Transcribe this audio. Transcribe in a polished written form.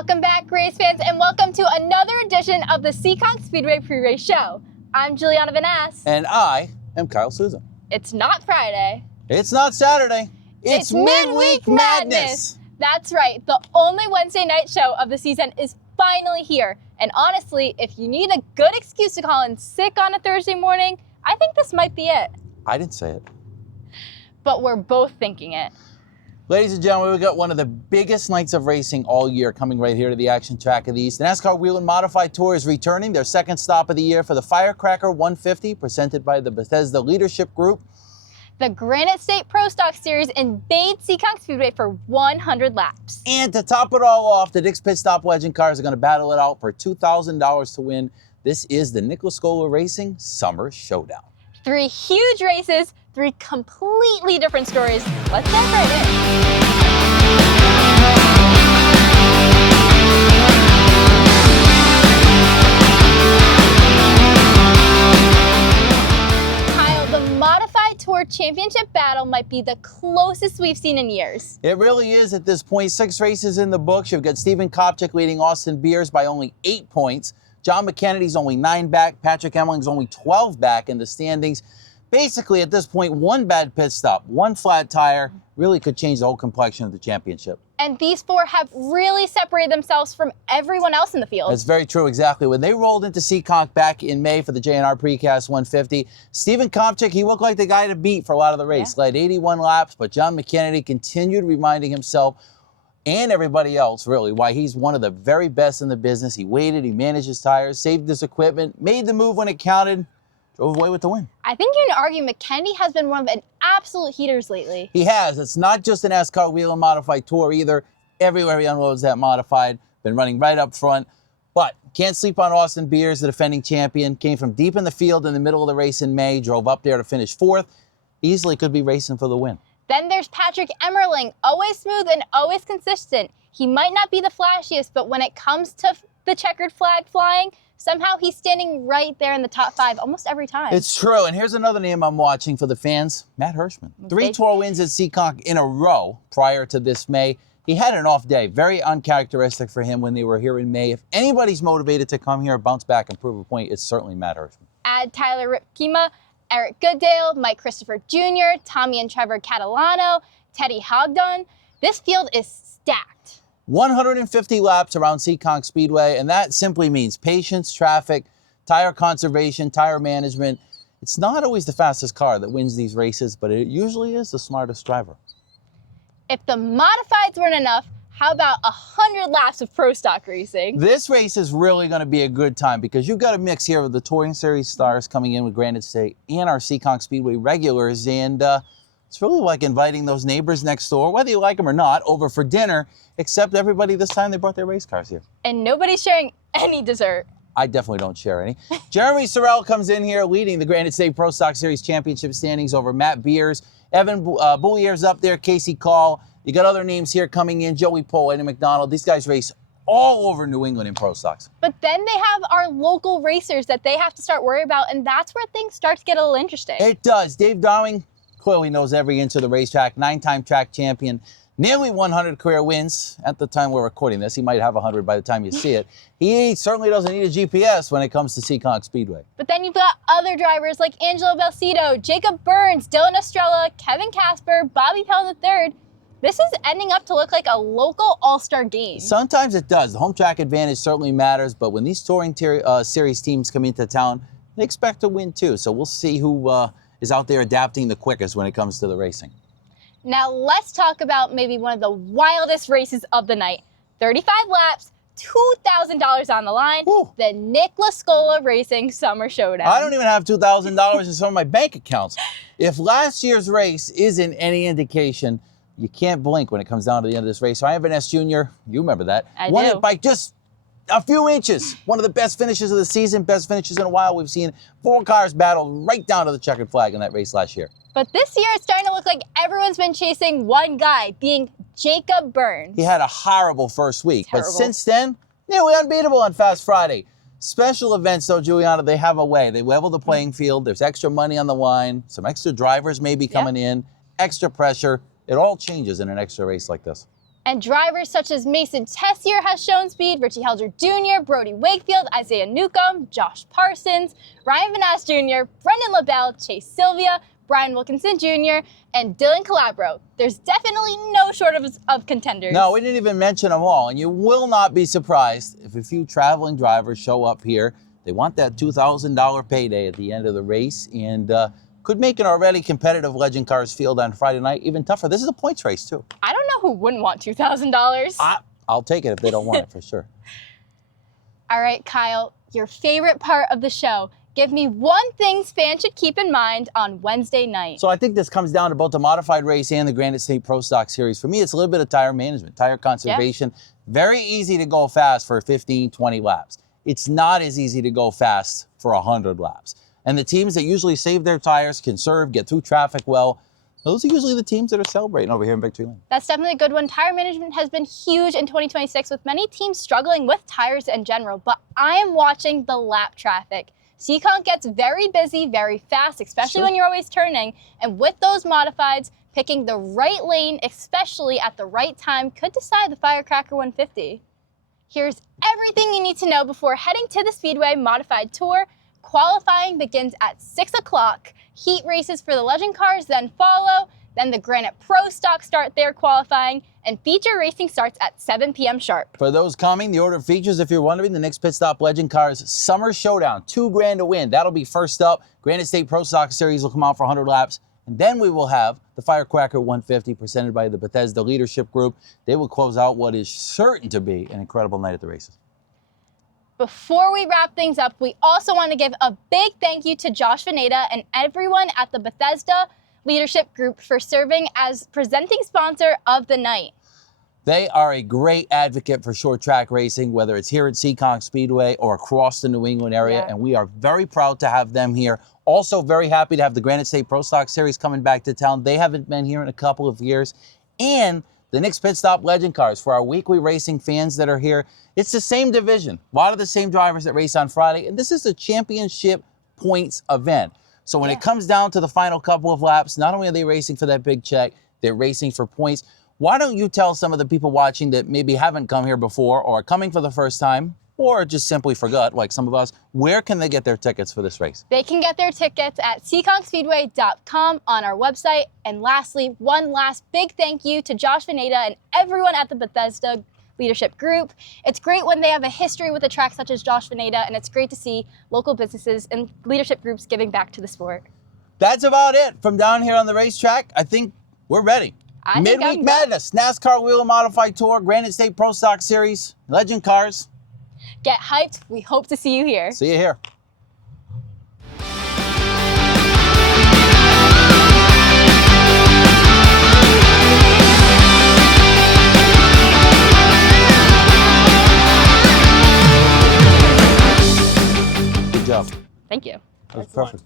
Welcome back, race fans, and welcome to another edition of the Seekonk Speedway Pre-Race Show. I'm Giuliana Vanasse. And I am Kyle Souza. It's not Friday. It's not Saturday. It's Midweek Madness. That's right. The only Wednesday night show of the season is finally here. And honestly, if you need a good excuse to call in sick on a Thursday morning, I think this might be it. I didn't say it. But we're both thinking it. Ladies and gentlemen, we've got one of the biggest nights of racing all year coming right here to the action track of the East. The NASCAR Whelen Modified Tour is returning, their second stop of the year for the Firecracker 150, presented by the Bethesda Leadership Group. The Granite State Pro Stock Series invade Seekonk Speedway for 100 laps. And to top it all off, the Dick's Pit Stop Legend cars are going to battle it out for $2,000 to win. This is the Nicholas Scola Racing Summer Showdown. 3 huge races, 3 completely different stories. Let's dive right in. Kyle, the Modified Tour Championship battle might be the closest we've seen in years. It really is at this point. 6 races in the books. You've got Stephen Kopchik leading Austin Beers by only 8 points. John McKennedy's only 9 back. Patrick Emling's only 12 back in the standings. Basically, at this point, one bad pit stop, one flat tire, really could change the whole complexion of the championship. And these 4 have really separated themselves from everyone else in the field. That's very true, exactly. When they rolled into Seekonk back in May for the JNR Precast 150, Stephen Kopchik, he looked like the guy to beat for a lot of the race. Led 81 laps, but John McKennedy continued reminding himself and everybody else, really, why he's one of the very best in the business. He waited, he managed his tires, saved his equipment, made the move when it counted, drove away with the win. I think you can argue McKennedy has been one of an absolute heaters lately. He has. It's not just an NASCAR Whelen Modified Tour either. Everywhere he unloads that modified, been running right up front. But can't sleep on Austin Beers, the defending champion. Came from deep in the field in the middle of the race in May, drove up there to finish 4th. Easily could be racing for the win. Then there's Patrick Emmerling, always smooth and always consistent. He might not be the flashiest, but when it comes to the checkered flag flying, somehow he's standing right there in the top 5 almost every time. It's true. And here's another name I'm watching for the fans, Matt Hirschman. 3 tour wins at Seekonk in a row prior to this May. He had an off day, very uncharacteristic for him when they were here in May. If anybody's motivated to come here, bounce back and prove a point, it's certainly Matt Hirschman. Add Tyler Ripkema, Eric Goodale, Mike Christopher Jr., Tommy and Trevor Catalano, Teddy Hogdon. This field is stacked. 150 laps around Seekonk Speedway, and that simply means patience, traffic, tire conservation, tire management. It's not always the fastest car that wins these races, but it usually is the smartest driver. If the modifieds weren't enough, how about 100 laps of pro stock racing? This race is really going to be a good time because you've got a mix here of the Touring Series stars coming in with Granite State and our Seekonk Speedway regulars, and it's really like inviting those neighbors next door, whether you like them or not, over for dinner, except everybody this time they brought their race cars here. And nobody's sharing any dessert. I definitely don't share any. Jeremy Sorrell comes in here leading the Granite State Pro Stock Series Championship standings over Matt Beers. Evan Boulier's up there, Casey Call. You got other names here coming in, Joey Pohl, Eddie McDonald. These guys race all over New England in Pro Stocks. But then they have our local racers that they have to start worrying about, and that's where things start to get a little interesting. It does. Dave Darwin clearly knows every inch of the racetrack, 9-time track champion, nearly 100 career wins. At the time we're recording this, he might have 100 by the time you see it. He certainly doesn't need a GPS when it comes to Seekonk Speedway. But then you've got other drivers like Angelo Belcito, Jacob Burns, Dylan Estrella, Kevin Casper, Bobby Pell III. This is ending up to look like a local all-star game. Sometimes it does. The home track advantage certainly matters, but when these touring series teams come into town, they expect to win too. So we'll see who is out there adapting the quickest when it comes to the racing. Now let's talk about maybe one of the wildest races of the night. 35 laps, $2,000 on the line, Ooh. The Nicholas Scola Racing Summer Showdown. I don't even have $2,000 in some of my bank accounts. If last year's race isn't any indication, you can't blink when it comes down to the end of this race. So I have Vanasse Jr., you remember that. Won it by just a few inches. One of the best finishes of the season, best finishes in a while. We've seen 4 cars battle right down to the checkered flag in that race last year. But this year it's starting to look like everyone's been chasing one guy, being Jacob Burns. He had a horrible first week, Terrible. But since then, nearly unbeatable on Fast Friday. Special events, though, Giuliana, they have a way. They level the playing field. There's extra money on the line. Some extra drivers may be coming in. Extra pressure. It all changes in an extra race like this. And drivers such as Mason Tessier has shown speed, Richie Helger Jr., Brody Wakefield, Isaiah Newcomb, Josh Parsons, Ryan Vanasse Jr., Brendan LaBelle, Chase Sylvia, Brian Wilkinson Jr., and Dylan Calabro. There's definitely no shortage of contenders. No, we didn't even mention them all, and you will not be surprised if a few traveling drivers show up here. They want that $2,000 payday at the end of the race, and could make an already competitive Legend Cars field on Friday night even tougher. This is a points race, too. I don't know who wouldn't want $2,000. I'll take it if they don't want it, for sure. All right, Kyle, your favorite part of the show. Give me one thing fans should keep in mind on Wednesday night. So I think this comes down to both the modified race and the Granite State Pro Stock Series. For me, it's a little bit of tire management, tire conservation. Yeah. Very easy to go fast for 15, 20 laps. It's not as easy to go fast for 100 laps. And the teams that usually save their tires, conserve, get through traffic well, those are usually the teams that are celebrating over here in Victory Lane. That's definitely a good one. Tire management has been huge in 2026 with many teams struggling with tires in general, but I am watching the lap traffic. Seekonk gets very busy, very fast, especially when you're always turning. And with those modifieds, picking the right lane, especially at the right time, could decide the Firecracker 150. Here's everything you need to know before heading to the Speedway Modified Tour. Qualifying begins at 6 o'clock. Heat races for the Legend Cars then follow. Then the Granite Pro Stock start their qualifying, and feature racing starts at 7 p.m. sharp. For those coming, the order of features, if you're wondering, the next pit stop, Legend Cars Summer Showdown, $2,000 to win. That'll be first up. Granite State Pro Stock Series will come out for 100 laps. And then we will have the Firecracker 150 presented by the Bethesda Leadership Group. They will close out what is certain to be an incredible night at the races. Before we wrap things up, we also want to give a big thank you to Josh Vaneda and everyone at the Bethesda Leadership Group for serving as presenting sponsor of the night. They are a great advocate for short track racing, whether it's here at Seekonk Speedway or across the New England area, and we are very proud to have them here. Also very happy to have the Granite State Pro Stock Series coming back to town. They haven't been here in a couple of years. And the next pit stop, Legend Cars, for our weekly racing fans that are here. It's the same division, a lot of the same drivers that race on Friday, and this is a championship points event. So when it comes down to the final couple of laps, not only are they racing for that big check, they're racing for points. Why don't you tell some of the people watching that maybe haven't come here before or are coming for the first time or just simply forgot, like some of us, where can they get their tickets for this race? They can get their tickets at SeekonkSpeedway.com on our website. And lastly, one last big thank you to Josh Vaneda and everyone at the Bethesda Leadership Group. It's great when they have a history with a track such as Josh Vaneda, and it's great to see local businesses and leadership groups giving back to the sport. That's about it from down here on the racetrack. I think we're ready. Midweek Madness, NASCAR Whelen Modified Tour, Granite State Pro Stock Series, Legend Cars. Get hyped. We hope to see you here. See you here. Good job. Thank you. That was perfect.